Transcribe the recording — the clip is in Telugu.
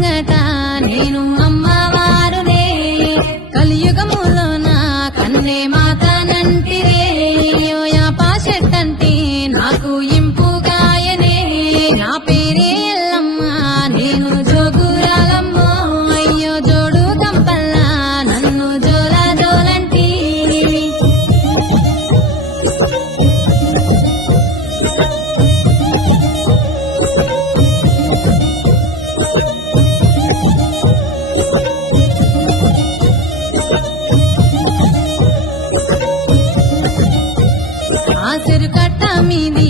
ముంగట నేను అమ్మవారునే కలియుగములోన కన్నే మాతనంటిరే యాప చెట్టంటే నాకు ఇంపుగాయనే నా పేరే ఎల్లమ్మ నేను జోగురాలమ్మో అయ్యో జోడు గంపల్లా నన్ను జోలా జోలంటి ఆసిరు కట్ట మీది